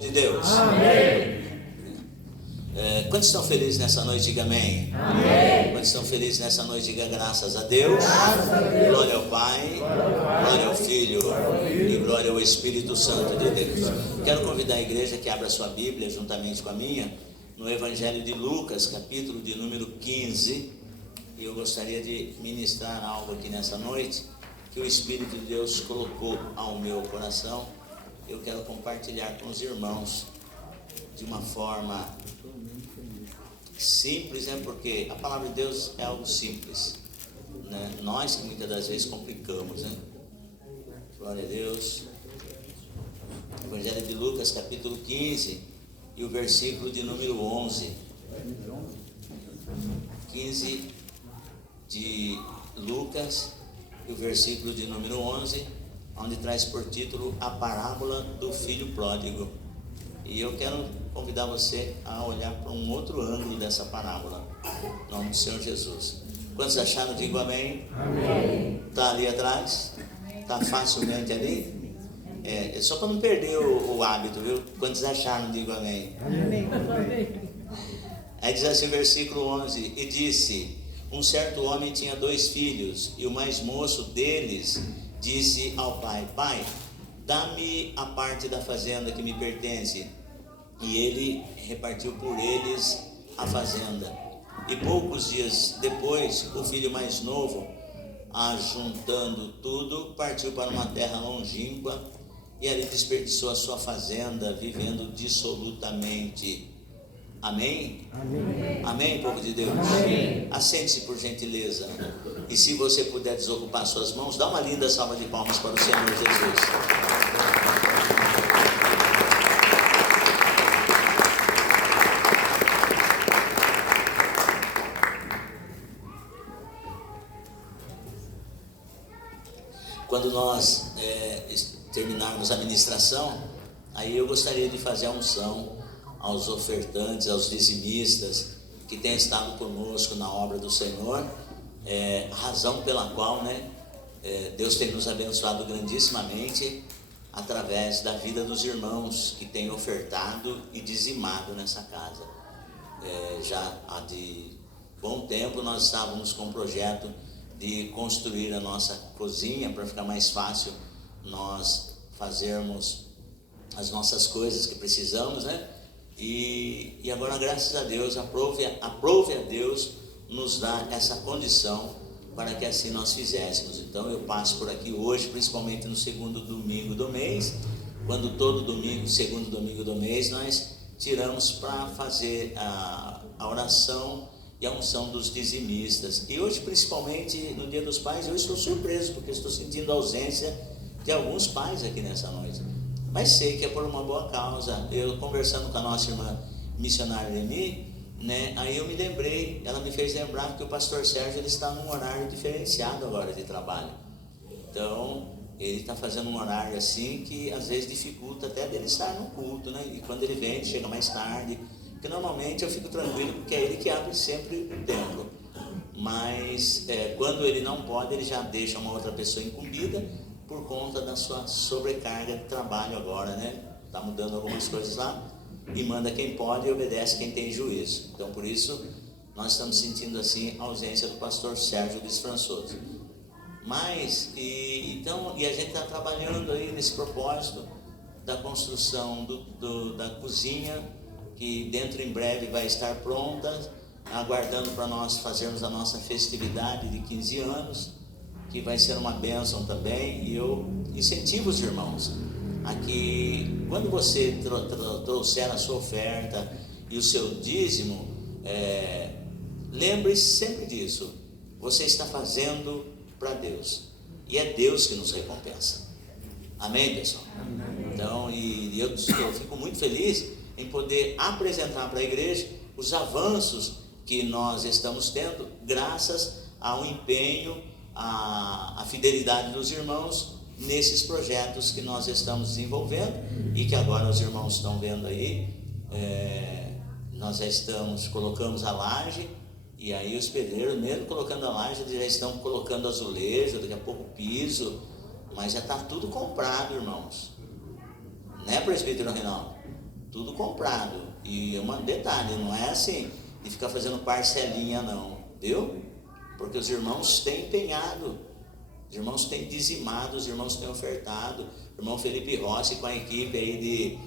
De Deus. Amém. Quantos estão felizes nessa noite? Diga amém. Amém. Quantos estão felizes nessa noite? Diga graças a Deus. Graças a Deus. Glória ao Pai, glória ao Filho e glória ao Espírito Santo de Deus. Quero convidar a igreja que abra sua Bíblia juntamente com a minha no Evangelho de Lucas, capítulo de número 15. E eu gostaria de ministrar algo aqui nessa noite que o Espírito de Deus colocou ao meu coração. Eu quero compartilhar com os irmãos de uma forma simples, porque a palavra de Deus é algo simples, né? Nós que muitas das vezes complicamos, né? Glória a Deus. Evangelho de Lucas, capítulo 15 e o versículo de número 11. 15 de Lucas e o versículo de número 11, onde traz por título a parábola do filho pródigo. E eu quero convidar você a olhar para um outro ângulo dessa parábola, em nome do Senhor Jesus. Quantos acharam? Digo amém. Amém. Está ali atrás? Está facilmente ali? É só para não perder o hábito, viu? Quantos acharam? Digo amém. Amém. Aí diz assim o versículo 11: E disse: Um certo homem tinha 2 filhos, e o mais moço deles disse ao pai: Pai, dá-me a parte da fazenda que me pertence. E ele repartiu por eles a fazenda. E poucos dias depois, o filho mais novo, ajuntando tudo, partiu para uma terra longínqua e ali desperdiçou a sua fazenda, vivendo dissolutamente. Amém? Amém. Amém, povo de Deus? Amém. Assente-se por gentileza. E se você puder desocupar suas mãos, dá uma linda salva de palmas para o Senhor Jesus. Quando nós terminarmos a ministração, aí eu gostaria de fazer a unção aos ofertantes, aos dizimistas que têm estado conosco na obra do Senhor, razão pela qual, Deus tem nos abençoado grandissimamente através da vida dos irmãos que têm ofertado e dizimado nessa casa. Já há de bom tempo nós estávamos com um projeto de construir a nossa cozinha para ficar mais fácil nós fazermos as nossas coisas que precisamos, E agora, graças a Deus, aprove a Deus nos dar essa condição para que assim nós fizéssemos. Então eu passo por aqui hoje, principalmente no segundo domingo do mês, quando todo domingo, segundo domingo do mês, nós tiramos para fazer a oração e a unção dos dizimistas. E hoje, principalmente no Dia dos Pais, eu estou surpreso, porque estou sentindo a ausência de alguns pais aqui nessa noite. Mas sei que é por uma boa causa. Eu conversando com a nossa irmã missionária Leni, aí eu me lembrei, ela me fez lembrar que o pastor Sérgio ele está num horário diferenciado agora de trabalho. Então, ele está fazendo um horário assim que às vezes dificulta até dele estar no culto, E quando ele vem, ele chega mais tarde. Porque normalmente eu fico tranquilo porque é ele que abre sempre o templo. Mas quando ele não pode, ele já deixa uma outra pessoa incumbida por conta da sua sobrecarga de trabalho agora, Está mudando algumas coisas lá e manda quem pode e obedece quem tem juízo. Então por isso nós estamos sentindo assim a ausência do pastor Sérgio Desfrançoso. Mas, e a gente está trabalhando aí nesse propósito da construção da cozinha, que dentro em breve vai estar pronta, aguardando para nós fazermos a nossa festividade de 15 anos, que vai ser uma bênção também. E eu incentivo os irmãos a que quando você trouxer a sua oferta e o seu dízimo, lembre-se sempre disso, você está fazendo para Deus, e é Deus que nos recompensa. Amém, pessoal? Amém. Então, eu fico muito feliz em poder apresentar para a igreja os avanços que nós estamos tendo, graças ao empenho, à fidelidade dos irmãos nesses projetos que nós estamos desenvolvendo e que agora os irmãos estão vendo aí. Nós já colocamos a laje, e aí os pedreiros, mesmo colocando a laje, já estão colocando azulejo, daqui a pouco piso, mas já está tudo comprado, irmãos. Né, presbítero Reinaldo? tudo comprado. E um detalhe, não é assim de ficar fazendo parcelinha não, viu? Porque os irmãos têm empenhado, os irmãos têm dizimado, os irmãos têm ofertado. O irmão Felipe Rossi com a equipe aí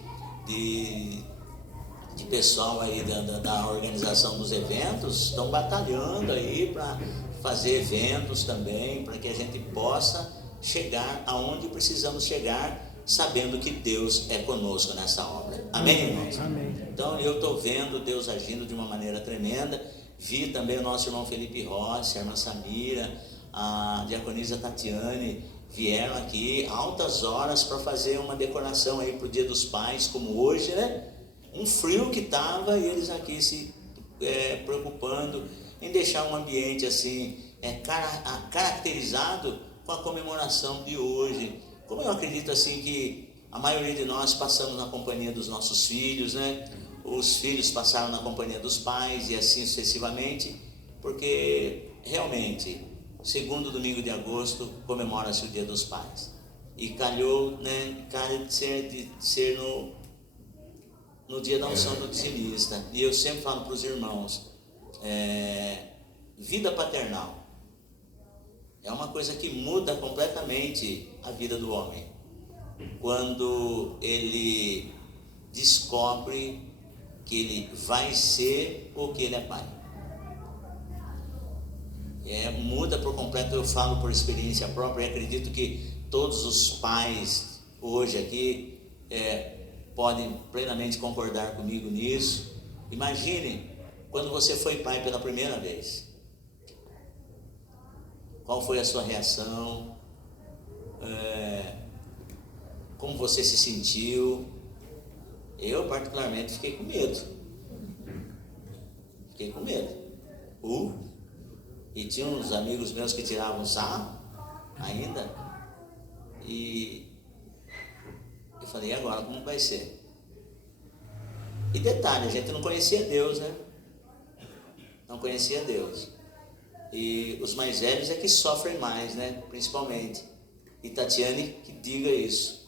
de pessoal aí da organização dos eventos, estão batalhando aí para fazer eventos também, para que a gente possa chegar aonde precisamos chegar, sabendo que Deus é conosco nessa obra. Amém, irmãos? Amém. Então eu estou vendo Deus agindo de uma maneira tremenda. Vi também o nosso irmão Felipe Rossi, a irmã Samira, a diaconisa Tatiane, vieram aqui altas horas para fazer uma decoração aí para o Dia dos Pais, como hoje, né? Um frio que estava, e eles aqui se preocupando em deixar um ambiente assim, caracterizado com a comemoração de hoje. Como eu acredito assim que a maioria de nós passamos na companhia dos nossos filhos, né? Os filhos passaram na companhia dos pais e assim sucessivamente, porque realmente, segundo domingo de agosto, comemora-se o Dia dos Pais. E calhou, né, de ser no dia da unção do dizimista. E eu sempre falo para os irmãos, vida paternal é uma coisa que muda completamente a vida do homem, quando ele descobre que ele vai ser ou que ele é pai. Muda por completo. Eu falo por experiência própria e acredito que todos os pais hoje aqui podem plenamente concordar comigo nisso. Imagine quando você foi pai pela primeira vez. Qual foi a sua reação? Como você se sentiu? Eu particularmente fiquei com medo. E tinha uns amigos meus que tiravam sarro ainda. E eu falei, e agora como vai ser? E detalhe, a gente não conhecia Deus, né? Não conhecia Deus. E os mais velhos é que sofrem mais, né? Principalmente. E Tatiane que diga isso.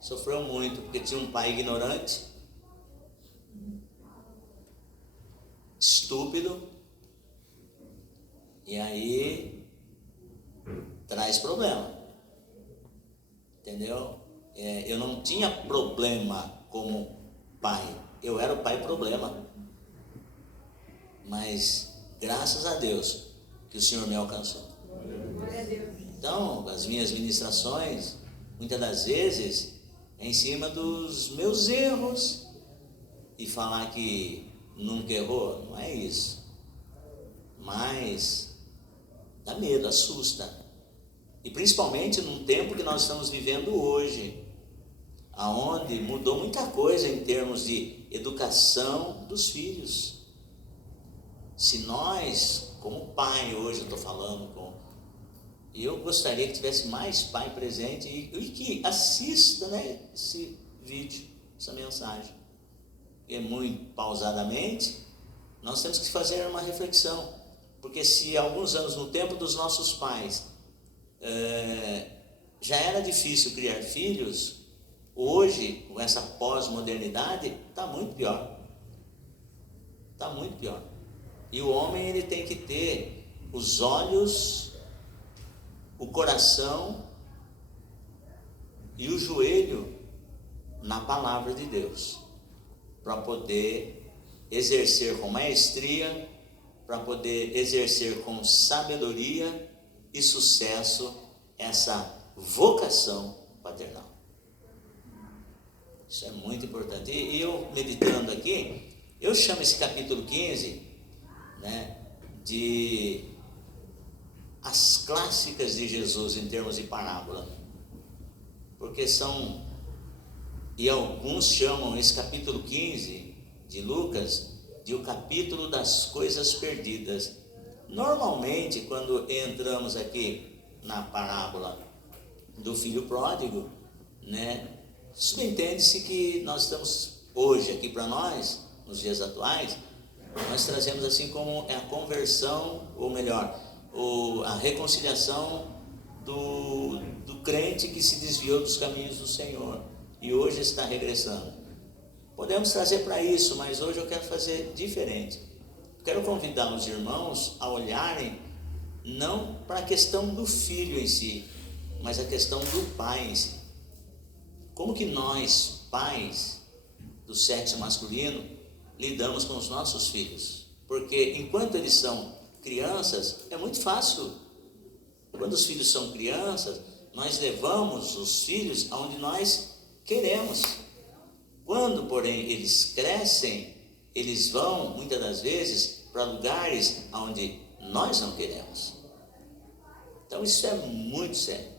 Sofreu muito, porque tinha um pai ignorante, estúpido, e aí traz problema, entendeu? Eu não tinha problema como pai, eu era o pai problema, mas graças a Deus que o Senhor me alcançou. Então, as minhas ministrações, muitas das vezes, em cima dos meus erros, e falar que nunca errou, não é isso, mas dá medo, assusta, e principalmente num tempo que nós estamos vivendo hoje, aonde mudou muita coisa em termos de educação dos filhos. Se nós, como pai, hoje eu estou falando e eu gostaria que tivesse mais pai presente e que assista, né, esse vídeo, essa mensagem. E muito pausadamente, nós temos que fazer uma reflexão. Porque se há alguns anos, no tempo dos nossos pais, já era difícil criar filhos, hoje, com essa pós-modernidade, está muito pior. Está muito pior. E o homem, ele tem que ter os olhos, o coração e o joelho na palavra de Deus, para poder exercer com maestria, para poder exercer com sabedoria e sucesso essa vocação paternal. Isso é muito importante. E eu meditando aqui, eu chamo esse capítulo 15, né, de as clássicas de Jesus em termos de parábola, porque e alguns chamam esse capítulo 15 de Lucas de o capítulo das coisas perdidas. Normalmente, quando entramos aqui na parábola do filho pródigo, né, subentende-se que nós estamos hoje aqui para nós, nos dias atuais, nós trazemos assim como a conversão, ou melhor, a reconciliação do crente que se desviou dos caminhos do Senhor. e hoje está regressando. Podemos trazer para isso, mas hoje eu quero fazer diferente. Eu quero convidar os irmãos a olharem não para a questão do filho em si, mas a questão do pai em si. Como que nós, pais do sexo masculino, lidamos com os nossos filhos? Porque enquanto eles são crianças, é muito fácil. Quando os filhos são crianças, nós levamos os filhos aonde nós queremos. Quando, porém, eles crescem, eles vão, muitas das vezes, para lugares onde nós não queremos. Então isso é muito sério,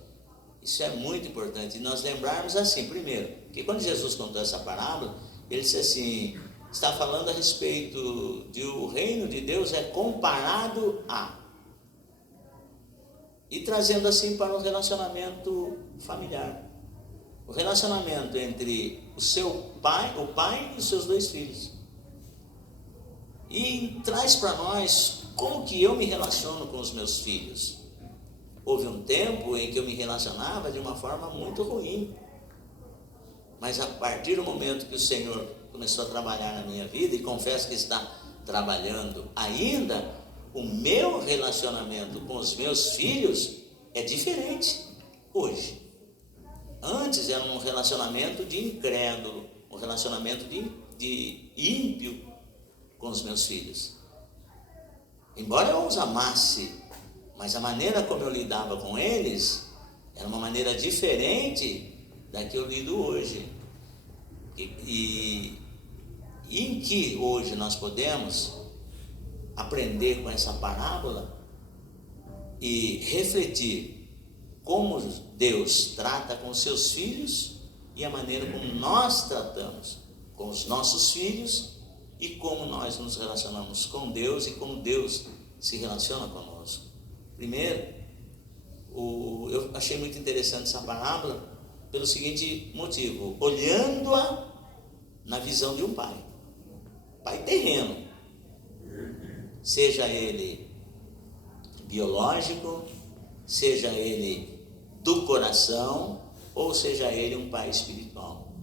isso é muito importante. E nós lembrarmos assim, primeiro, que quando Jesus contou essa parábola, ele disse assim, está falando a respeito de o reino de Deus é comparado a, e trazendo assim para o relacionamento familiar, o relacionamento entre o pai e os seus dois filhos. E traz para nós como que eu me relaciono com os meus filhos. Houve um tempo em que eu me relacionava de uma forma muito ruim, mas a partir do momento que o Senhor começou a trabalhar na minha vida, e confesso que está trabalhando ainda, o meu relacionamento com os meus filhos é diferente hoje. Antes era um relacionamento de incrédulo, um relacionamento de ímpio com os meus filhos. Embora eu os amasse, mas a maneira como eu lidava com eles era uma maneira diferente da que eu lido hoje. E em que hoje nós podemos aprender com essa parábola e refletir como Deus trata com os seus filhos e a maneira como nós tratamos com os nossos filhos e como nós nos relacionamos com Deus e como Deus se relaciona conosco. Primeiro, eu achei muito interessante essa parábola pelo seguinte motivo: olhando-a na visão de um pai terreno, seja ele biológico, seja ele do coração, ou seja ele um pai espiritual.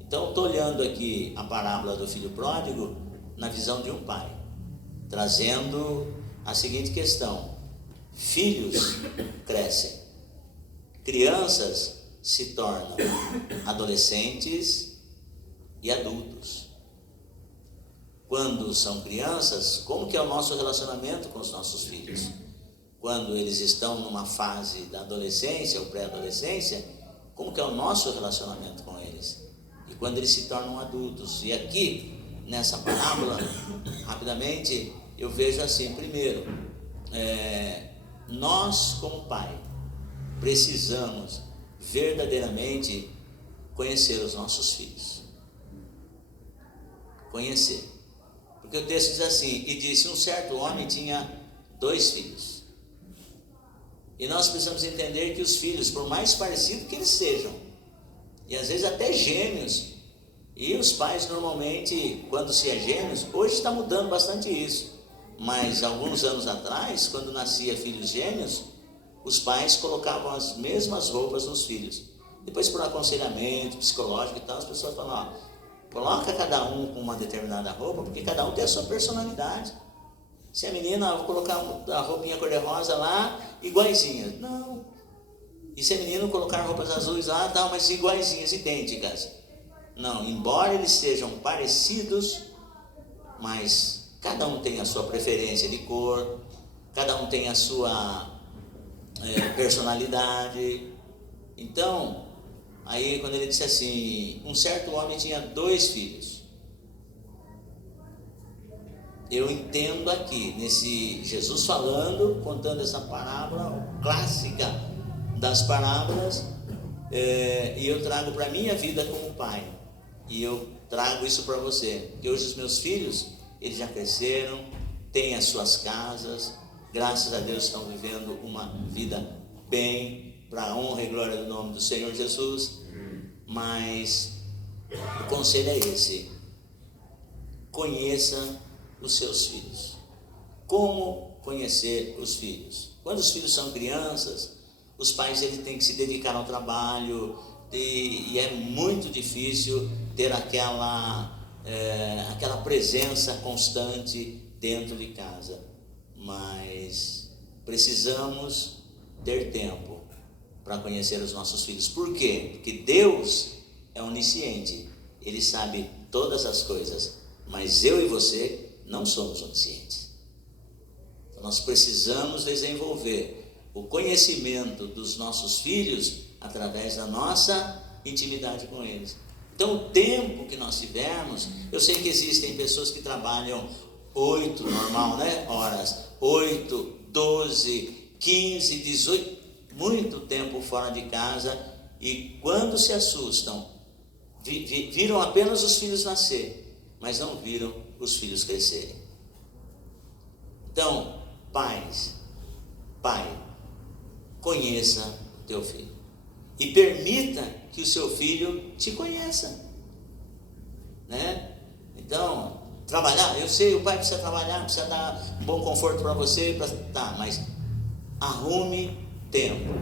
Então estou olhando aqui a parábola do filho pródigo na visão de um pai, trazendo a seguinte questão: filhos crescem, crianças se tornam adolescentes e adultos. Quando são crianças, como que é o nosso relacionamento com os nossos filhos? Quando eles estão numa fase da adolescência ou pré-adolescência, como que é o nosso relacionamento com eles? E quando eles se tornam adultos? E aqui, nessa parábola, rapidamente, eu vejo assim: primeiro, nós como pai precisamos verdadeiramente conhecer os nossos filhos. Conhecer. Porque o texto diz assim: e disse, um certo homem tinha 2 filhos. E nós precisamos entender que os filhos, por mais parecidos que eles sejam, e às vezes até gêmeos, e os pais normalmente, quando se é gêmeos, hoje está mudando bastante isso, mas alguns anos atrás, quando nascia filhos gêmeos, os pais colocavam as mesmas roupas nos filhos. Depois, por aconselhamento psicológico e tal, as pessoas falam: coloca cada um com uma determinada roupa, porque cada um tem a sua personalidade. Se a menina, vou colocar a roupinha cor-de-rosa lá, iguaizinha. Não. E se a menina colocar roupas azuis lá, tal, mas iguaizinhas, idênticas. Não, embora eles sejam parecidos, mas cada um tem a sua preferência de cor, cada um tem a sua personalidade. Então, aí quando ele disse assim, um certo homem tinha 2 filhos. Eu entendo aqui, nesse Jesus falando, contando essa parábola clássica das parábolas, e eu trago para a minha vida como pai, e eu trago isso para você, que hoje os meus filhos, eles já cresceram, têm as suas casas, graças a Deus estão vivendo uma vida bem, para a honra e glória do nome do Senhor Jesus. Mas o conselho é esse: conheça os seus filhos. Como conhecer os filhos? Quando os filhos são crianças, os pais eles têm que se dedicar ao trabalho, e é muito difícil ter aquela presença constante dentro de casa, mas precisamos ter tempo para conhecer os nossos filhos. Por quê? Porque Deus é onisciente, Ele sabe todas as coisas, mas eu e você não somos oniscientes. Então nós precisamos desenvolver o conhecimento dos nossos filhos através da nossa intimidade com eles. Então o tempo que nós tivermos, eu sei que existem pessoas que trabalham 8, normal, né? Horas, 8, 12, 15, 18, muito tempo fora de casa, e quando se assustam, viram apenas os filhos nascer, mas não viram os filhos crescerem. Então, pai, conheça o teu filho e permita que o seu filho te conheça, né? Então, trabalhar, eu sei, o pai precisa trabalhar, precisa dar um bom conforto para você, mas arrume tempo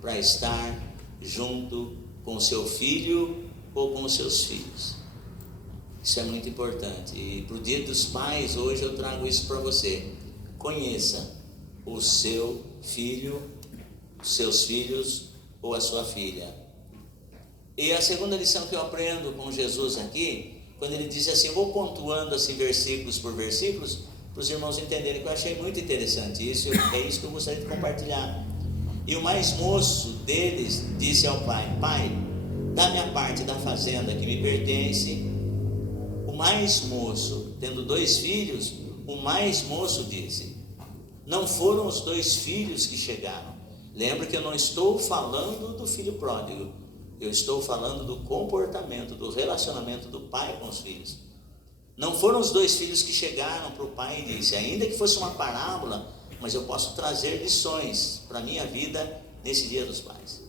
para estar junto com o seu filho ou com os seus filhos. Isso é muito importante. E para o Dia dos Pais, hoje eu trago isso para você. Conheça o seu filho, os seus filhos ou a sua filha. E a segunda lição que eu aprendo com Jesus aqui, quando ele diz assim, eu vou pontuando assim versículos por versículos, para os irmãos entenderem, que eu achei muito interessante isso, é isso que eu gostaria de compartilhar. E o mais moço deles disse ao pai, pai, da minha parte da fazenda que me pertence. O mais moço, tendo 2 filhos, o mais moço disse, não foram os 2 filhos que chegaram. Lembra que eu não estou falando do filho pródigo, eu estou falando do comportamento, do relacionamento do pai com os filhos. Não foram os 2 filhos que chegaram para o pai e disse, ainda que fosse uma parábola, mas eu posso trazer lições para a minha vida nesse Dia dos Pais.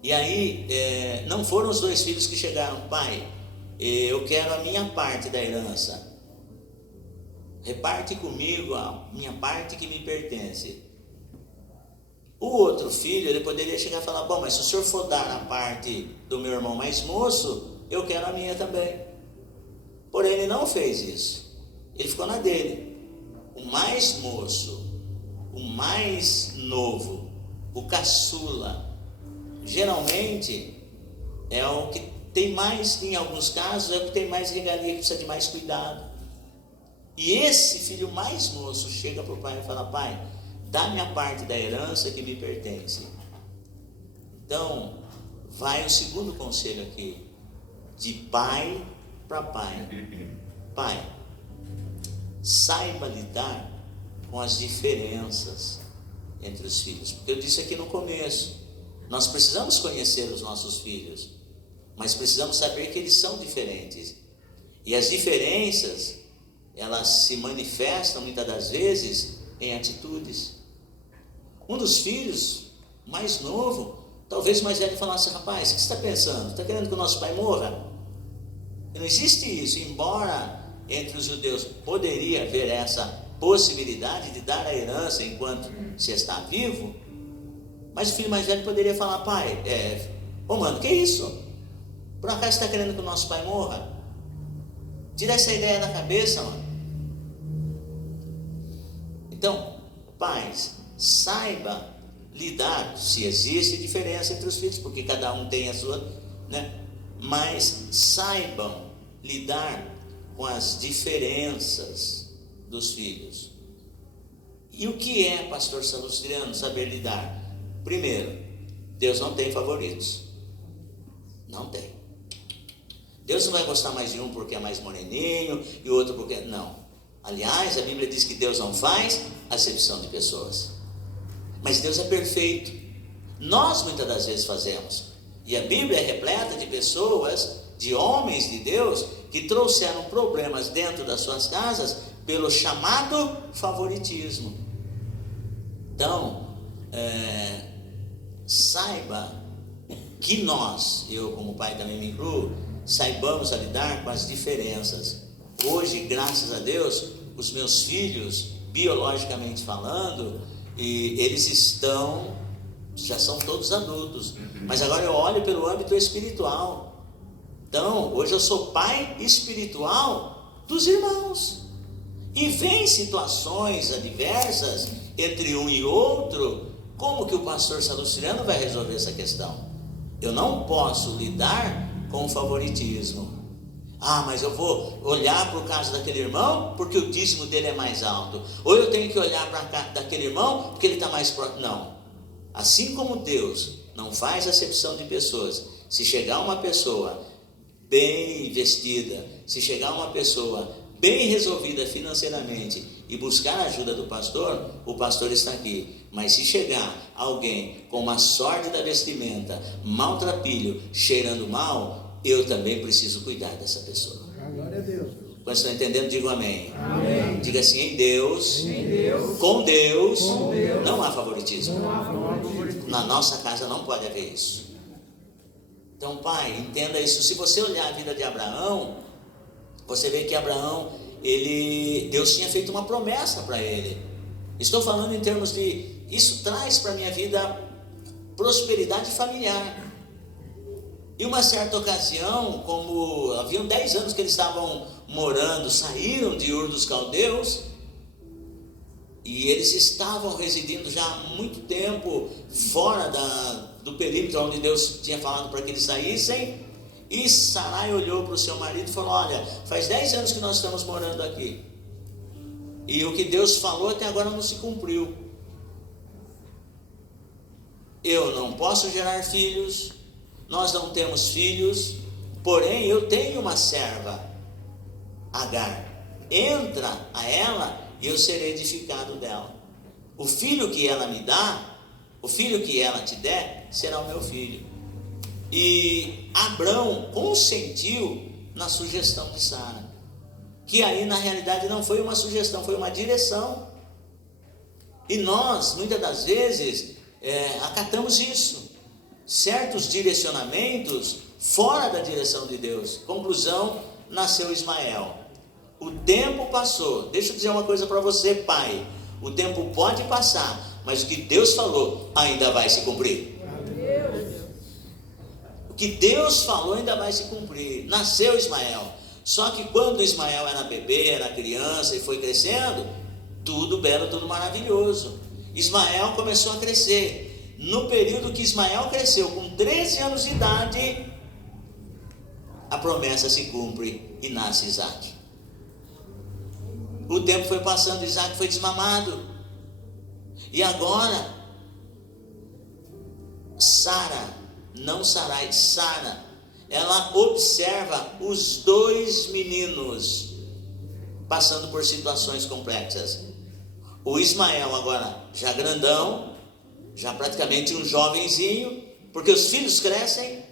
E aí, não foram os 2 filhos que chegaram, pai, eu quero a minha parte da herança, reparte comigo a minha parte que me pertence. O outro filho, ele poderia chegar e falar, bom, mas se o senhor for dar a parte do meu irmão mais moço, eu quero a minha também. Porém, ele não fez isso, ele ficou na dele. O mais moço, o mais novo, o caçula, geralmente é o que tem mais, em alguns casos, é o que tem mais regalia, que precisa de mais cuidado. E esse filho mais moço chega para o pai e fala, pai, dá-me a parte da herança que me pertence. Então, vai o segundo conselho aqui, de pai para pai. Pai, saiba lidar com as diferenças entre os filhos, porque eu disse aqui no começo, nós precisamos conhecer os nossos filhos, mas precisamos saber que eles são diferentes, e as diferenças, elas se manifestam muitas das vezes em atitudes. Um dos filhos, mais novo, talvez o mais velho, falasse, rapaz, o que você está pensando? Está querendo que o nosso pai morra? Não existe isso, embora entre os judeus poderia haver essa possibilidade de dar a herança enquanto se está vivo, mas o filho mais velho poderia falar, pai, mano, que isso? Por acaso você está querendo que o nosso pai morra? Tira essa ideia da cabeça, mano. Então, pais, saiba lidar, se existe diferença entre os filhos, porque cada um tem a sua, né? Mas saibam lidar com as diferenças dos filhos. E o que é, pastor Salustiano, saber lidar? Primeiro, Deus não tem favoritos. Não tem. Deus não vai gostar mais de um porque é mais moreninho e o outro porque... Não. Aliás, a Bíblia diz que Deus não faz acepção de pessoas. Mas Deus é perfeito. Nós muitas das vezes fazemos. E a Bíblia é repleta de pessoas, de homens de Deus, que trouxeram problemas dentro das suas casas pelo chamado favoritismo. Então, saiba que nós, eu como pai também me incluo, saibamos a lidar com as diferenças. Hoje, graças a Deus, os meus filhos, biologicamente falando, eles estão já são todos adultos, mas agora eu olho pelo âmbito espiritual. Então, hoje eu sou pai espiritual dos irmãos, e vem situações adversas entre um e outro. Como que o pastor Salustiano vai resolver essa questão? Eu não posso lidar com o favoritismo. Mas eu vou olhar para o caso daquele irmão porque o dízimo dele é mais alto, ou eu tenho que olhar para daquele irmão porque ele está mais próximo. Não. Assim como Deus não faz acepção de pessoas, se chegar uma pessoa bem vestida, se chegar uma pessoa bem resolvida financeiramente e buscar a ajuda do pastor, o pastor está aqui. Mas se chegar alguém com uma sórdida vestimenta, maltrapilho, cheirando mal, eu também preciso cuidar dessa pessoa. Glória a Deus. Quando estão entendendo, digo amém. Amém. Diga assim: em Deus, com Deus, não há favoritismo. Na nossa casa não pode haver isso. Então, pai, entenda isso. Se você olhar a vida de Abraão, você vê que Abraão, Deus tinha feito uma promessa para ele. Estou falando em termos de, isso traz para a minha vida prosperidade familiar. E uma certa ocasião, como haviam 10 anos que eles estavam morando, saíram de Ur dos Caldeus, e eles estavam residindo já há muito tempo fora do perímetro onde Deus tinha falado para que eles saíssem. E Sarai olhou para o seu marido e falou: olha, faz 10 anos que nós estamos morando aqui, e o que Deus falou até agora não se cumpriu. Eu não posso gerar filhos, nós não temos filhos, porém eu tenho uma serva, Agar. Entra a ela e eu serei edificado dela. O filho que ela me dá, o filho que ela te der, será o meu filho. E Abrão consentiu na sugestão de Sara, que aí na realidade não foi uma sugestão, foi uma direção. E nós, muitas das vezes, acatamos isso, certos direcionamentos fora da direção de Deus. Conclusão, nasceu Ismael. O tempo passou. Deixa eu dizer uma coisa para você, pai: o tempo pode passar, mas o que Deus falou ainda vai se cumprir. O que Deus falou ainda vai se cumprir. Nasceu Ismael. Só que quando Ismael era bebê, era criança e foi crescendo, tudo belo, tudo maravilhoso. Ismael começou a crescer. No período que Ismael cresceu, com 13 anos de idade, a promessa se cumpre e nasce Isaac. O tempo foi passando, Isaac foi desmamado. E agora, Sara, não Sarai, Sara, ela observa os dois meninos passando por situações complexas. O Ismael agora já grandão, já praticamente um jovenzinho, porque os filhos crescem,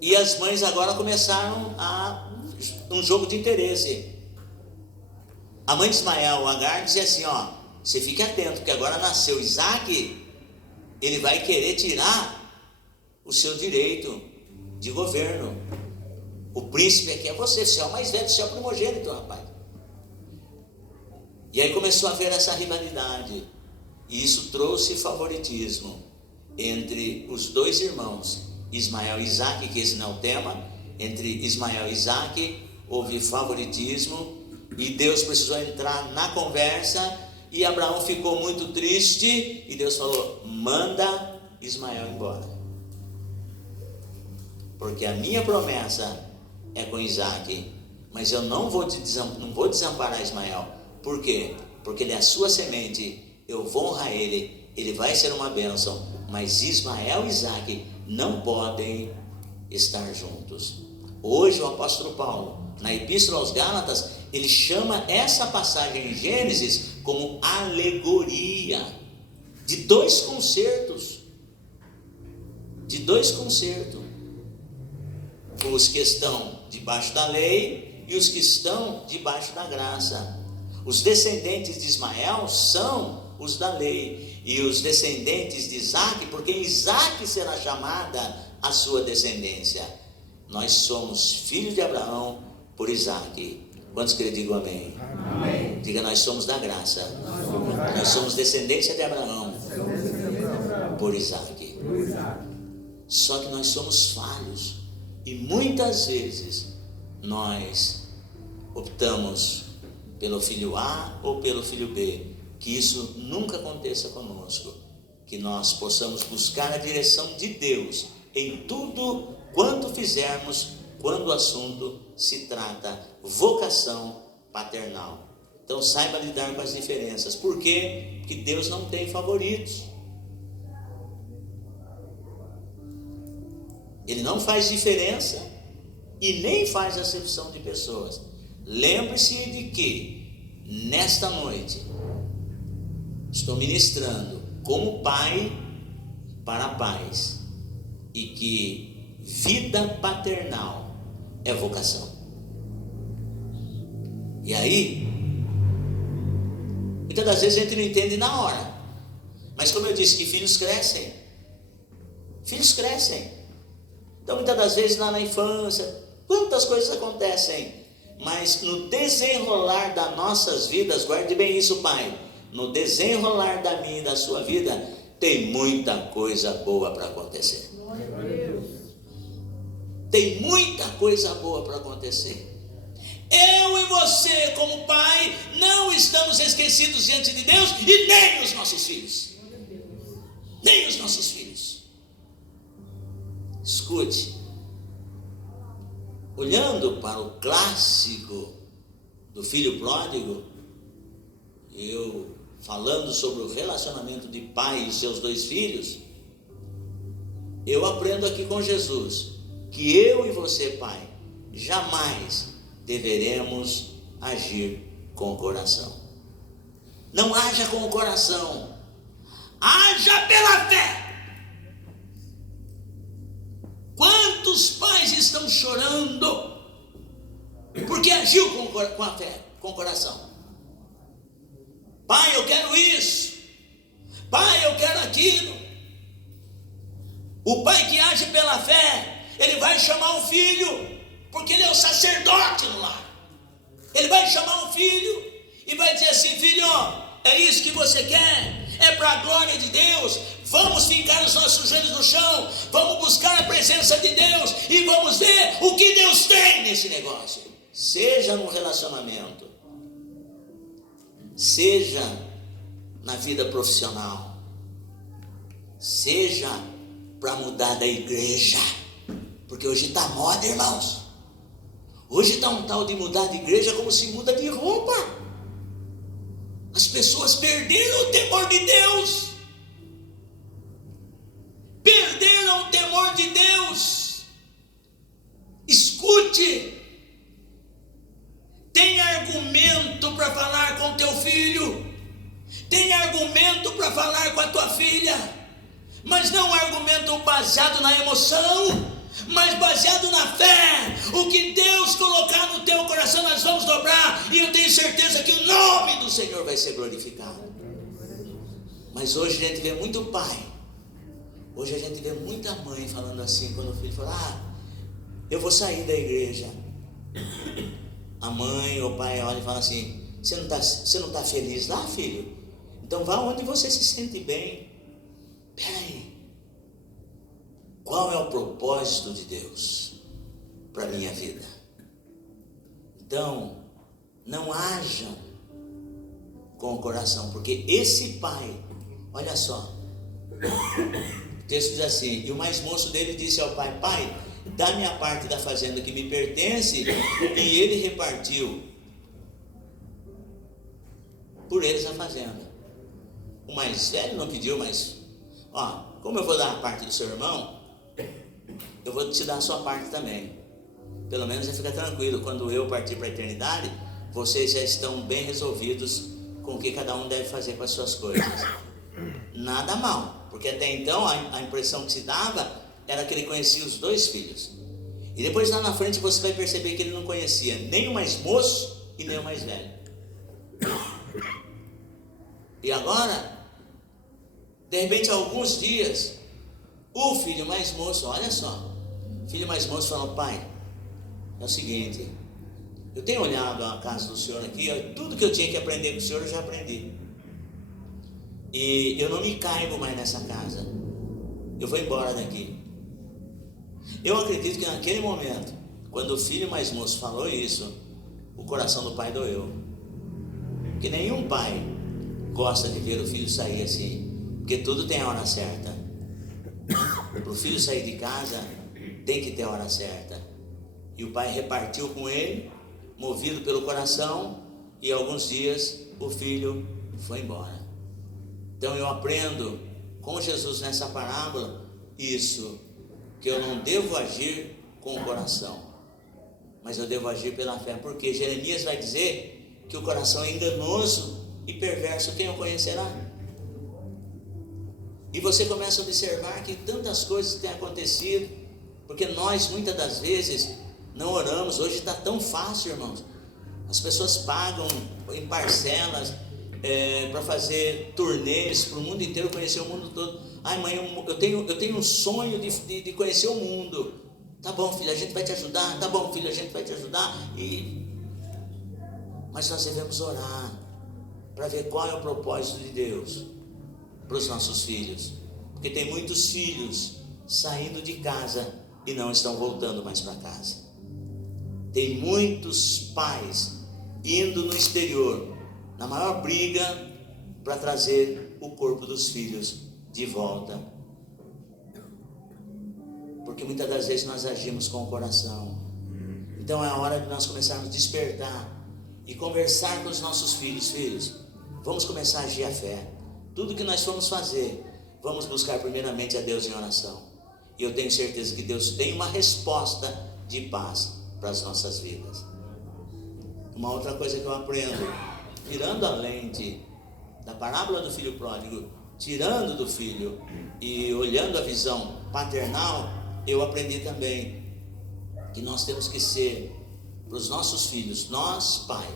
e as mães agora começaram um jogo de interesse. A mãe de Ismael, Agar, dizia assim: você fique atento, porque agora nasceu Isaac, ele vai querer tirar o seu direito de governo. O príncipe aqui é você é o mais velho, você é o primogênito, rapaz. E aí começou a haver essa rivalidade, e isso trouxe favoritismo entre os dois irmãos, Ismael e Isaac, que esse não é o tema. Entre Ismael e Isaac houve favoritismo, e Deus precisou entrar na conversa, e Abraão ficou muito triste, e Deus falou: manda Ismael embora, porque a minha promessa é com Isaac, mas eu não vou desamparar Ismael. Por quê? Porque ele é a sua semente, eu vou honrar ele, ele vai ser uma bênção, mas Ismael e Isaac não podem estar juntos. Hoje o apóstolo Paulo, na Epístola aos Gálatas, ele chama essa passagem em Gênesis como alegoria de dois concertos. Os que estão debaixo da lei e os que estão debaixo da graça. Os descendentes de Ismael são os da lei, e os descendentes de Isaac, porque em Isaac será chamada a sua descendência. Nós somos filhos de Abraão por Isaac. Quantos que digam amém? Amém. Diga: nós somos da graça. Nós somos descendência de Abraão por Isaac. Só que nós somos falhos e muitas vezes nós optamos pelo filho A ou pelo filho B. Que isso nunca aconteça conosco, que nós possamos buscar a direção de Deus em tudo quanto fizermos, quando o assunto se trata vocação paternal. Então saiba lidar com as diferenças. Por quê? Porque Deus não tem favoritos. Ele não faz diferença e nem faz acepção de pessoas. Lembre-se de que nesta noite estou ministrando como pai para pais, e que vida paternal é vocação. E aí, muitas das vezes a gente não entende na hora, mas como eu disse, que filhos crescem. Então muitas das vezes lá na infância, quantas coisas acontecem, mas no desenrolar das nossas vidas, guarde bem isso, pai, no desenrolar da minha e da sua vida, tem muita coisa boa para acontecer. Tem muita coisa boa para acontecer. Eu e você, como pai, não estamos esquecidos diante de Deus, e nem os nossos filhos. Nem os nossos filhos. Escute, olhando para o clássico do filho pródigo, eu falando sobre o relacionamento de pai e seus dois filhos, eu aprendo aqui com Jesus que eu e você, pai, jamais deveremos agir com o coração. Não haja com o coração, haja pela fé. Quantos pais estão chorando porque agiu com a fé, com o coração? Pai, eu quero isso. Pai, eu quero aquilo. O pai que age pela fé, ele vai chamar o filho, porque ele é o sacerdote no lar. Ele vai chamar o filho e vai dizer assim: filho, é isso que você quer? É para a glória de Deus? Vamos fincar os nossos joelhos no chão, vamos buscar a presença de Deus e vamos ver o que Deus tem nesse negócio. Seja no relacionamento, seja na vida profissional, seja para mudar da igreja, porque hoje está moda, irmãos. Hoje está um tal de mudar de igreja como se muda de roupa. As pessoas perderam o temor de Deus. Perderam o temor de Deus. Escute. Tem argumento para falar com teu filho. Tem argumento para falar com a tua filha. Mas não argumento baseado na emoção, mas baseado na fé. O que Deus colocar no teu coração, nós vamos dobrar, e eu tenho certeza que o nome do Senhor vai ser glorificado. Mas hoje a gente vê muito pai, hoje a gente vê muita mãe falando assim, quando o filho fala: eu vou sair da igreja. A mãe ou o pai olha e fala assim: você não está feliz lá, filho? Então vá onde você se sente bem. Peraí, qual é o propósito de Deus para a minha vida? Então, não hajam com o coração, porque esse pai, olha só, o texto diz assim: e o mais moço dele disse ao pai: pai, dá-me a parte da fazenda que me pertence. E ele repartiu por eles a fazenda. O mais velho não pediu, mas como eu vou dar a parte do seu irmão, eu vou te dar a sua parte também. Pelo menos você fica tranquilo, quando eu partir para a eternidade, vocês já estão bem resolvidos com o que cada um deve fazer com as suas coisas. Nada mal, porque até então a impressão que se dava era que ele conhecia os dois filhos. E depois lá na frente você vai perceber que ele não conhecia nem o mais moço e nem o mais velho. E agora, de repente, há alguns dias, o filho mais moço, olha só, o filho mais moço falou: pai, é o seguinte, eu tenho olhado a casa do senhor aqui, tudo que eu tinha que aprender com o senhor eu já aprendi. E eu não me caibo mais nessa casa. eu vou embora daqui. Eu acredito que naquele momento, quando o filho mais moço falou isso, o coração do pai doeu. Porque nenhum pai gosta de ver o filho sair assim, porque tudo tem a hora certa. Para o filho sair de casa, tem que ter a hora certa. E o pai repartiu com ele, movido pelo coração, e alguns dias o filho foi embora. Então eu aprendo com Jesus nessa parábola isso, que eu não devo agir com o coração, mas eu devo agir pela fé, porque Jeremias vai dizer que o coração é enganoso e perverso, quem o conhecerá? E você começa a observar que tantas coisas têm acontecido, porque nós muitas das vezes não oramos. Hoje está tão fácil, irmãos, as pessoas pagam em parcelas para fazer turnês para o mundo inteiro, conhecer o mundo todo. Ai mãe, eu tenho um sonho de conhecer o mundo. Tá bom, filho, a gente vai te ajudar. Tá bom, filho, a gente vai te ajudar. Mas nós devemos orar para ver qual é o propósito de Deus para os nossos filhos, porque tem muitos filhos saindo de casa e não estão voltando mais para casa. Tem muitos pais indo no exterior, na maior briga, para trazer o corpo dos filhos de volta, porque muitas das vezes nós agimos com o coração. Então é a hora de nós começarmos a despertar e conversar com os nossos filhos. Filhos, vamos começar a agir a fé. Tudo que nós formos fazer, vamos buscar primeiramente a Deus em oração, e eu tenho certeza que Deus tem uma resposta de paz para as nossas vidas. Uma outra coisa que eu aprendo, tirando a lente da parábola do filho pródigo, tirando do filho e olhando a visão paternal, eu aprendi também que nós temos que ser, para os nossos filhos, nós, pai,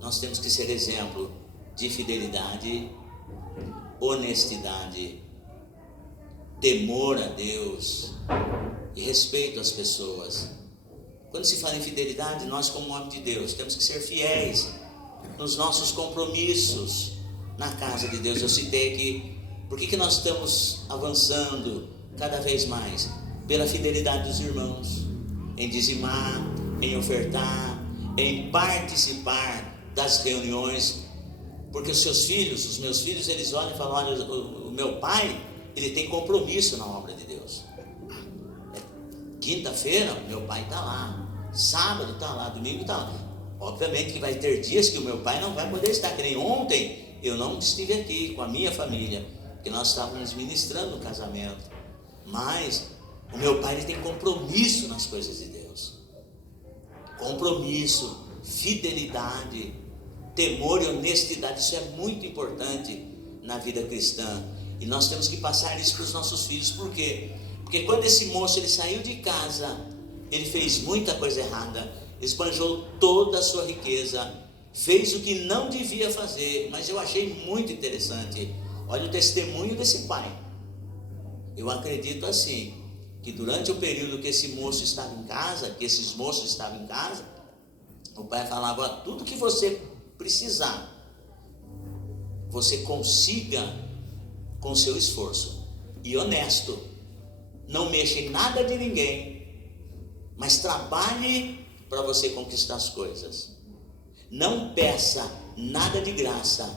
nós temos que ser exemplo de fidelidade, honestidade, temor a Deus e respeito às pessoas. Quando se fala em fidelidade, nós como homem de Deus temos que ser fiéis nos nossos compromissos na casa de Deus. Eu citei aqui, por que nós estamos avançando cada vez mais? Pela fidelidade dos irmãos, em dizimar, em ofertar, em participar das reuniões, porque os seus filhos, os meus filhos, eles olham e falam: olha, o meu pai, ele tem compromisso na obra de Deus. Quinta-feira, meu pai está lá, sábado está lá, domingo está lá. Obviamente que vai ter dias que o meu pai não vai poder estar, que nem ontem eu não estive aqui com a minha família, porque nós estávamos ministrando o casamento. Mas o meu pai, ele tem compromisso nas coisas de Deus. Compromisso, fidelidade, temor e honestidade, isso é muito importante na vida cristã, e nós temos que passar isso para os nossos filhos. Por quê? Porque quando esse moço ele saiu de casa, ele fez muita coisa errada, esbanjou toda a sua riqueza, fez o que não devia fazer. Mas eu achei muito interessante, olha o testemunho desse pai. Eu acredito assim, que durante o período que esse moço estava em casa, que esses moços estavam em casa, o pai falava: tudo que você precisar, você consiga com seu esforço, e honesto, não mexa em nada de ninguém, mas trabalhe para você conquistar as coisas. Não peça nada de graça,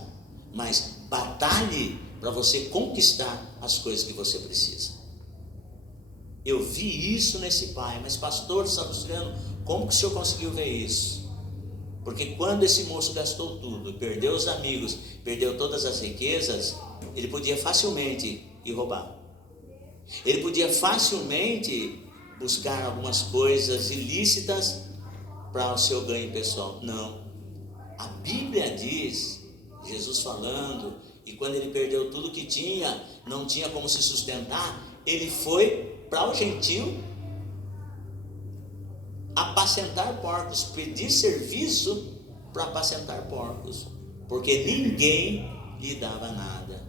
mas batalhe para você conquistar as coisas que você precisa. Eu vi isso nesse pai. Mas pastor Salustiano, como que o senhor conseguiu ver isso? Porque quando esse moço gastou tudo, perdeu os amigos, perdeu todas as riquezas, ele podia facilmente ir roubar. Ele podia facilmente buscar algumas coisas ilícitas para o seu ganho pessoal. Não. A Bíblia diz, Jesus falando, e quando ele perdeu tudo que tinha, não tinha como se sustentar, ele foi para o gentio apacentar porcos, pedir serviço para apacentar porcos, porque ninguém lhe dava nada.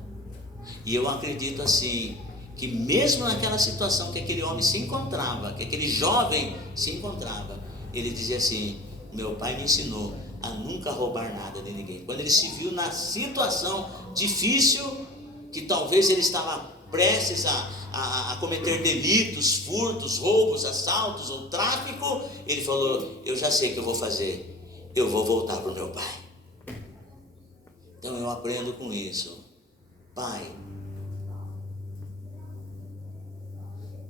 E eu acredito assim, que mesmo naquela situação que aquele homem se encontrava, que aquele jovem se encontrava, ele dizia assim: meu pai me ensinou a nunca roubar nada de ninguém. Quando ele se viu na situação difícil, que talvez ele estava prestes a cometer delitos, furtos, roubos, assaltos ou tráfico, ele falou: eu já sei o que eu vou fazer, eu vou voltar para o meu pai. Então eu aprendo com isso. Pai,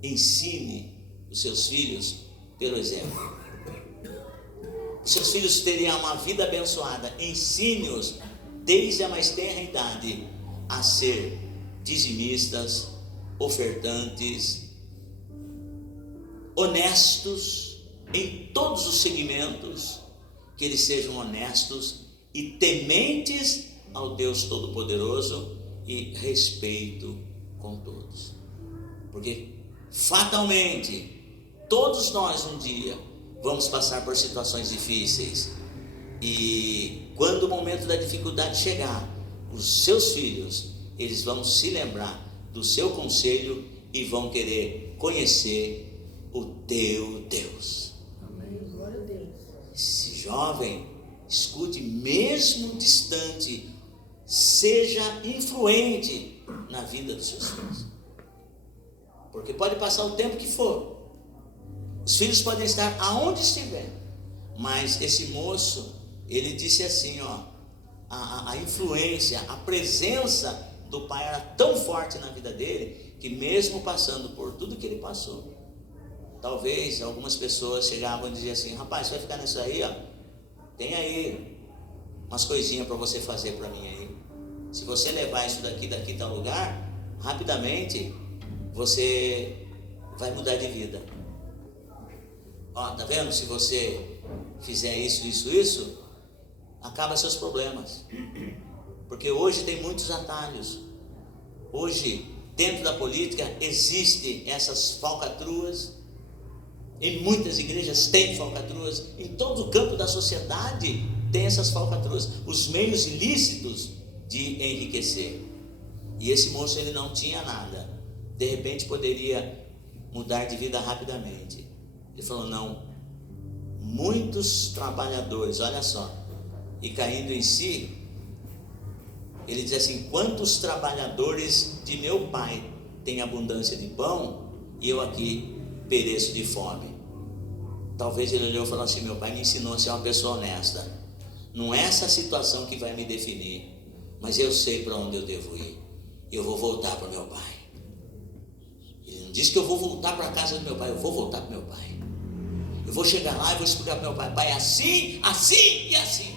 ensine os seus filhos pelo exemplo. Os seus filhos teriam uma vida abençoada, ensine-os desde a mais tenra idade a ser dizimistas, ofertantes, honestos em todos os segmentos, que eles sejam honestos e tementes ao Deus Todo-Poderoso e respeito com todos, porque fatalmente todos nós um dia vamos passar por situações difíceis, e quando o momento da dificuldade chegar, os seus filhos, eles vão se lembrar do seu conselho e vão querer conhecer o teu Deus. Amém. Glória a Deus. Esse jovem, escute, mesmo distante, seja influente na vida dos seus filhos, porque pode passar o tempo que for, os filhos podem estar aonde estiver, mas esse moço, ele disse assim, a influência, a presença do pai era tão forte na vida dele, que mesmo passando por tudo que ele passou, talvez algumas pessoas chegavam e diziam assim: rapaz, você vai ficar nisso aí, tem aí umas coisinhas para você fazer para mim aí, se você levar isso daqui a tal lugar, rapidamente você vai mudar de vida. Tá vendo? Se você fizer isso, acaba seus problemas. Porque hoje tem muitos atalhos. Hoje, dentro da política, existem essas falcatruas. Em muitas igrejas tem falcatruas. Em todo o campo da sociedade tem essas falcatruas. Os meios ilícitos de enriquecer. E esse moço, ele não tinha nada. De repente poderia mudar de vida rapidamente. Ele falou: não, muitos trabalhadores, olha só, e caindo em si, ele diz assim: quantos trabalhadores de meu pai têm abundância de pão, e eu aqui pereço de fome. Talvez ele olhou e falou assim: meu pai me ensinou a ser uma pessoa honesta, não é essa situação que vai me definir, mas eu sei para onde eu devo ir, eu vou voltar para o meu pai. Ele não disse que eu vou voltar para a casa do meu pai, eu vou voltar para o meu pai. Eu vou chegar lá e vou explicar para o meu pai: pai, assim, assim e assim.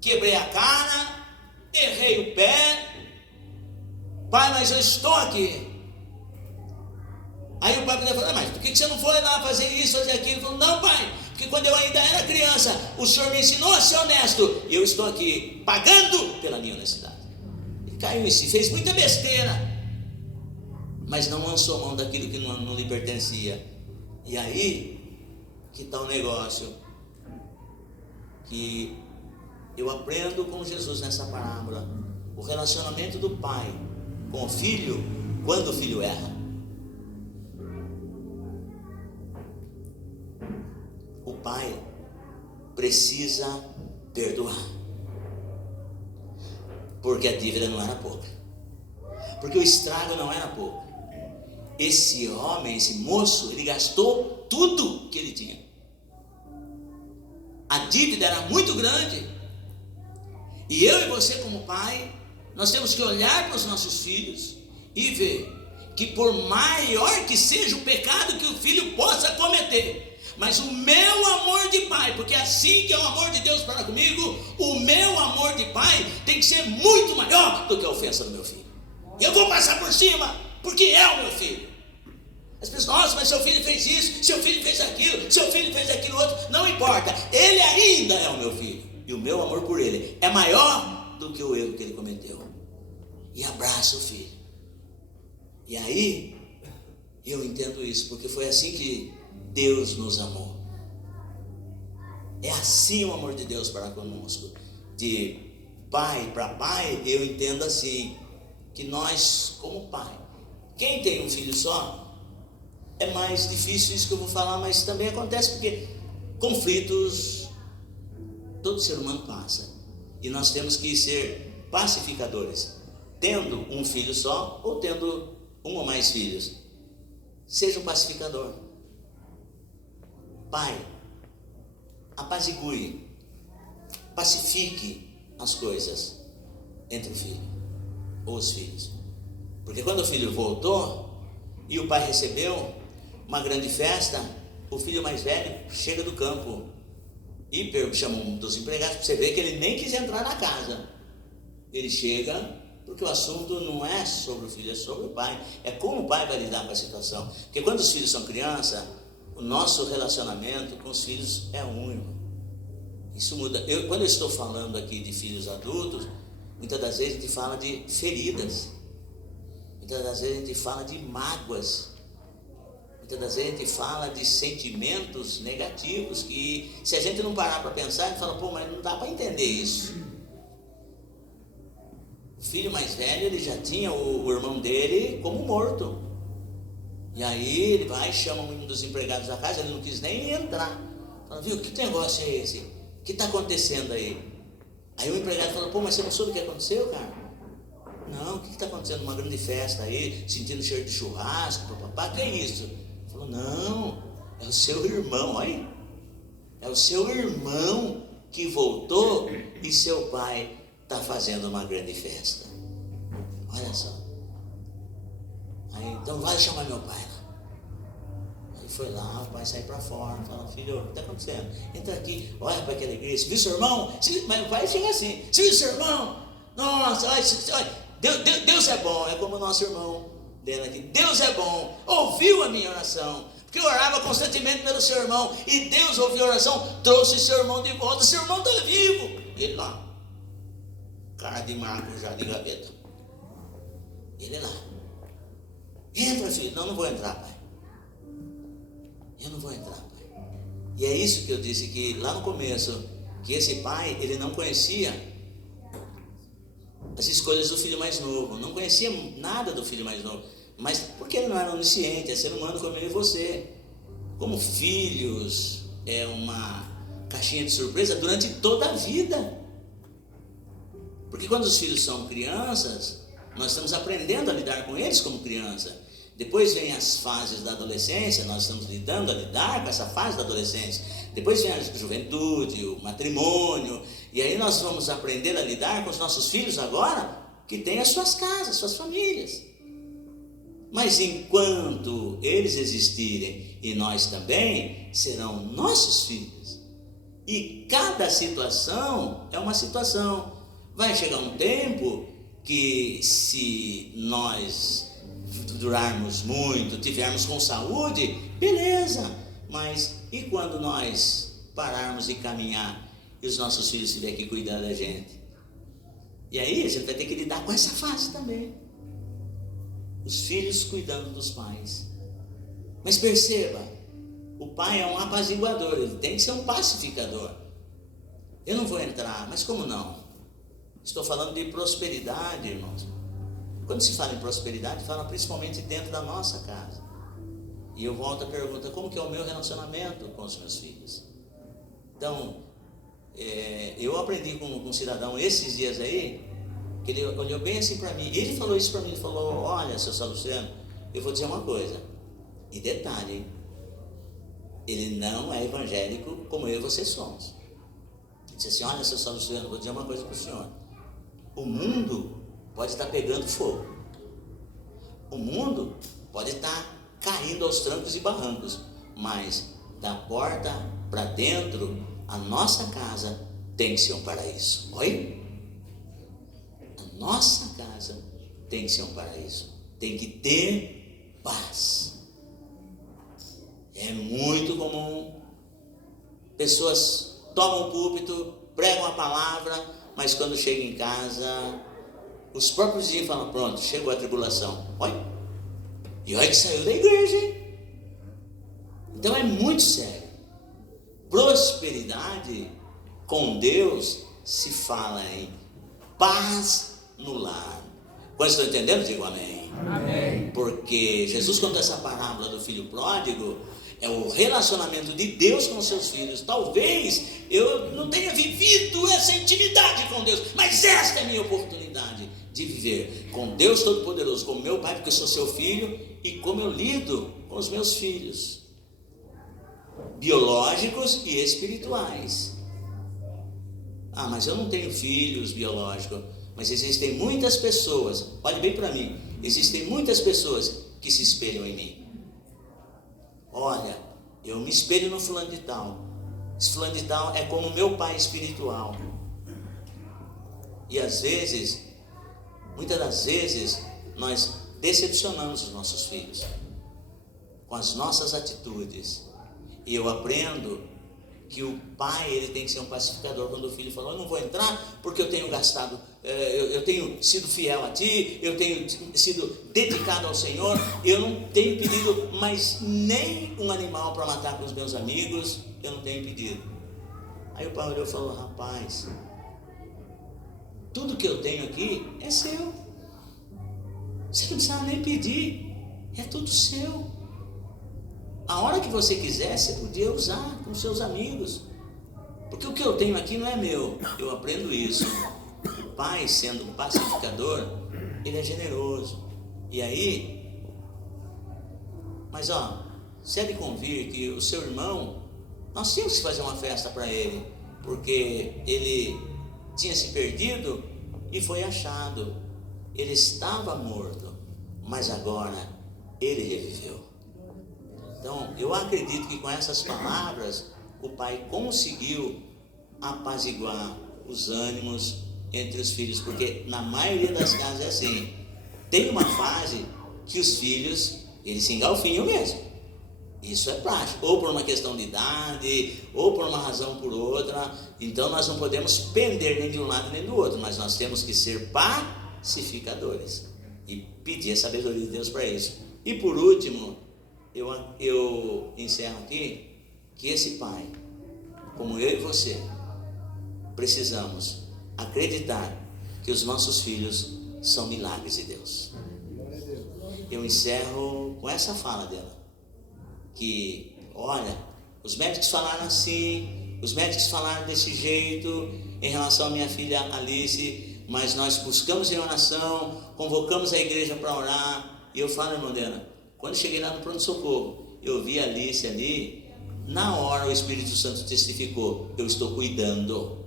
Quebrei a cara, errei o pé, pai, mas eu estou aqui. Aí o pai podia falar: mas por que você não foi lá fazer isso, fazer aquilo? Ele falou: não, pai, porque quando eu ainda era criança, o senhor me ensinou a ser honesto, e eu estou aqui pagando pela minha honestidade. Ele caiu em si, fez muita besteira, mas não lançou mão daquilo que não lhe pertencia. E aí que está o negócio que eu aprendo com Jesus nessa parábola: o relacionamento do pai com o filho quando o filho erra. O pai precisa perdoar, porque a dívida não era pouca, porque o estrago não era pouco. Esse homem, esse moço, ele gastou tudo que ele tinha. A dívida era muito grande. E eu e você, como pai, nós temos que olhar para os nossos filhos e ver que, por maior que seja o pecado que o filho possa cometer, mas o meu amor de pai, porque é assim que é o amor de Deus para comigo, o meu amor de pai tem que ser muito maior do que a ofensa do meu filho. Eu vou passar por cima, porque é o meu filho. As pessoas: nossa, mas seu filho fez isso, seu filho fez aquilo, seu filho fez aquilo outro. Não importa, ele ainda é o meu filho, e o meu amor por ele é maior do que o erro que ele cometeu. E abraça o filho. E aí eu entendo isso, porque foi assim que Deus nos amou. É assim o amor de Deus para conosco. De pai para pai, eu entendo assim, que nós, como pai, quem tem um filho só, é mais difícil isso que eu vou falar, mas também acontece porque conflitos todo ser humano passa, e nós temos que ser pacificadores, tendo um filho só ou tendo um ou mais filhos, seja um pacificador. Pai, apazigue, pacifique as coisas entre o filho ou os filhos. Porque quando o filho voltou e o pai recebeu uma grande festa, o filho mais velho chega do campo e chama um dos empregados, para você ver que ele nem quis entrar na casa. Ele chega porque o assunto não é sobre o filho, é sobre o pai. É como o pai vai lidar com a situação. Porque quando os filhos são criança, o nosso relacionamento com os filhos é único. Isso muda. Quando eu estou falando aqui de filhos adultos, muitas das vezes a gente fala de feridas. Muitas das vezes a gente fala de mágoas. Muitas das vezes a gente fala de sentimentos negativos que, se a gente não parar para pensar, a gente fala, pô, mas não dá para entender isso. O filho mais velho, ele já tinha o irmão dele como morto. E aí ele vai, chama um dos empregados da casa, ele não quis nem entrar. Fala, viu, que negócio é esse? O que está acontecendo aí? Aí o empregado fala, pô, mas você não soube o que aconteceu, cara? Não, o que está acontecendo? Uma grande festa aí, sentindo cheiro de churrasco, papapá, que é isso? Ele falou, não, é o seu irmão, olha. É o seu irmão que voltou e seu pai está fazendo uma grande festa. Olha só. Aí, então vai chamar meu pai lá. Aí foi lá, o pai saiu para fora, fala, filho, o que está acontecendo? Entra aqui, olha para aquela igreja, você viu seu irmão? Mas o pai chega assim, você viu seu irmão? Nossa, olha, Deus é bom, é como o nosso irmão dele aqui. Deus é bom, ouviu a minha oração, porque eu orava constantemente pelo seu irmão, e Deus ouviu a oração, trouxe seu irmão de volta, seu irmão está vivo. Ele lá, cara de marco já de gaveta. Ele lá. Entra, filho. Não vou entrar, pai. Eu não vou entrar, pai. E é isso que eu disse que lá no começo, que esse pai, ele não conhecia as escolhas do filho mais novo, não conhecia nada do filho mais novo, mas porque ele não era onisciente, é ser humano como eu e você. Como filhos é uma caixinha de surpresa durante toda a vida. Porque quando os filhos são crianças, nós estamos aprendendo a lidar com eles como criança. Depois vem as fases da adolescência, nós estamos lidando a lidar com essa fase da adolescência. Depois vem a juventude, o matrimônio, e aí nós vamos aprender a lidar com os nossos filhos agora, que têm as suas casas, suas famílias. Mas enquanto eles existirem, e nós também, serão nossos filhos. E cada situação é uma situação. Vai chegar um tempo que, se nós durarmos muito, tivermos com saúde, beleza, mas e quando nós pararmos de caminhar e os nossos filhos tiverem que cuidar da gente? E aí a gente vai ter que lidar com essa fase também, os filhos cuidando dos pais. Mas perceba, o pai é um apaziguador, ele tem que ser um pacificador. Eu não vou entrar, mas como não? Estou falando de prosperidade, irmãos. Quando se fala em prosperidade, fala principalmente dentro da nossa casa. E eu volto à pergunta, como que é o meu relacionamento com os meus filhos? Então, eu aprendi com um cidadão esses dias aí, que ele olhou bem assim para mim, e ele falou isso para mim, ele falou, olha, seu Salustiano, eu vou dizer uma coisa, e detalhe, ele não é evangélico como eu e você somos. Ele disse assim, olha, seu Salustiano, vou dizer uma coisa para o senhor, o mundo pode estar pegando fogo, o mundo pode estar caindo aos trancos e barrancos, mas da porta para dentro, a nossa casa tem que ser um paraíso. Oi? A nossa casa tem que ser um paraíso, tem que ter paz. É muito comum pessoas tomam o púlpito, pregam a palavra, mas quando chegam em casa, os próprios dias falam, pronto, chegou a tribulação. Olha, e olha que saiu da igreja, hein? Então é muito sério. Prosperidade com Deus se fala em paz no lar. Quando estão entendendo, digo amém. Amém. Porque Jesus contou essa parábola do filho pródigo, é o relacionamento de Deus com os seus filhos. Talvez eu não tenha vivido essa intimidade com Deus, mas esta é a minha oportunidade de viver com Deus Todo-Poderoso, como meu Pai, porque eu sou seu filho, e como eu lido com os meus filhos, biológicos e espirituais. Ah, mas eu não tenho filhos biológicos. Mas existem muitas pessoas, olhe bem para mim, existem muitas pessoas que se espelham em mim. Olha, eu me espelho no fulano de tal. Esse fulano de tal é como meu pai espiritual. E às vezes, muitas das vezes, nós decepcionamos os nossos filhos com as nossas atitudes. E eu aprendo que o pai, ele tem que ser um pacificador. Quando o filho falou, eu não vou entrar porque eu tenho gastado, eu tenho sido fiel a ti, eu tenho sido dedicado ao Senhor, eu não tenho pedido mais nem um animal para matar com os meus amigos, eu não tenho pedido. Aí o pai olhou e falou, rapaz, tudo que eu tenho aqui é seu, você não precisa nem pedir, é tudo seu. A hora que você quiser, você podia usar com seus amigos, porque o que eu tenho aqui não é meu. Eu aprendo isso. O pai, sendo um pacificador, ele é generoso. E aí, mas se é de convir que o seu irmão, nós tínhamos que fazer uma festa para ele, porque ele tinha se perdido e foi achado. Ele estava morto, mas agora ele reviveu. Então, eu acredito que com essas palavras, o pai conseguiu apaziguar os ânimos entre os filhos, porque na maioria das casas é assim. Tem uma fase que os filhos, eles se engalfinham mesmo. Isso é prático, ou por uma questão de idade, ou por uma razão por outra. Então, nós não podemos pender nem de um lado nem do outro, mas nós temos que ser pacificadores e pedir a sabedoria de Deus para isso. E por último, eu encerro aqui que esse pai, como eu e você, precisamos acreditar que os nossos filhos são milagres de Deus. Eu encerro com essa fala dela, que olha, os médicos falaram assim, os médicos falaram desse jeito em relação à minha filha Alice, mas nós buscamos em oração, convocamos a igreja para orar. E eu falo, irmã Dena, quando cheguei lá no pronto-socorro, eu vi a Alice ali, na hora o Espírito Santo testificou, eu estou cuidando.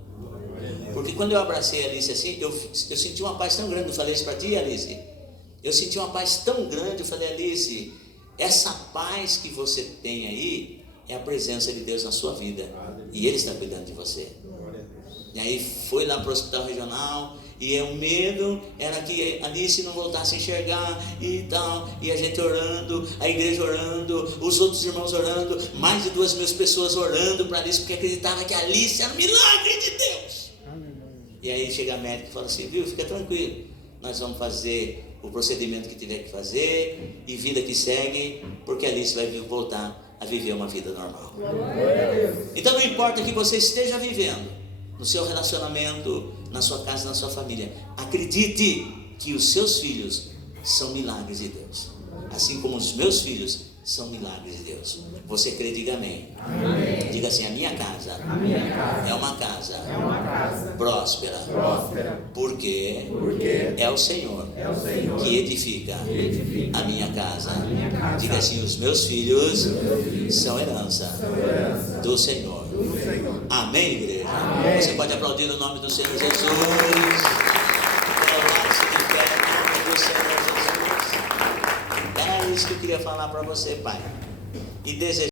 Porque quando eu abracei a Alice assim, eu senti uma paz tão grande. Eu falei isso para ti, Alice, eu senti uma paz tão grande. Eu falei, Alice, essa paz que você tem aí é a presença de Deus na sua vida, e Ele está cuidando de você. E aí foi lá para o hospital regional, e o medo era que Alice não voltasse a enxergar e tal, e a gente orando, a igreja orando, os outros irmãos orando, mais de 2.000 pessoas orando para Alice, porque acreditava que Alice era um milagre de Deus. E aí chega a médica e fala assim, viu, fica tranquilo, nós vamos fazer o procedimento que tiver que fazer, e vida que segue, porque Alice vai voltar a viver uma vida normal. Então não importa que você esteja vivendo, no seu relacionamento, na sua casa, na sua família, acredite que os seus filhos são milagres de Deus, assim como os meus filhos são milagres de Deus. Você crê? Diga amém. Amém. Diga assim, a minha casa é uma casa próspera, porque é o Senhor que edifica a minha casa. Diga assim, os meus filhos são herança do Senhor. Amém, igreja? Amém. Você pode aplaudir o nome do Senhor Jesus. Colocar-se de pé em nome do Senhor Jesus. É isso que eu queria falar para você, Pai. E desejar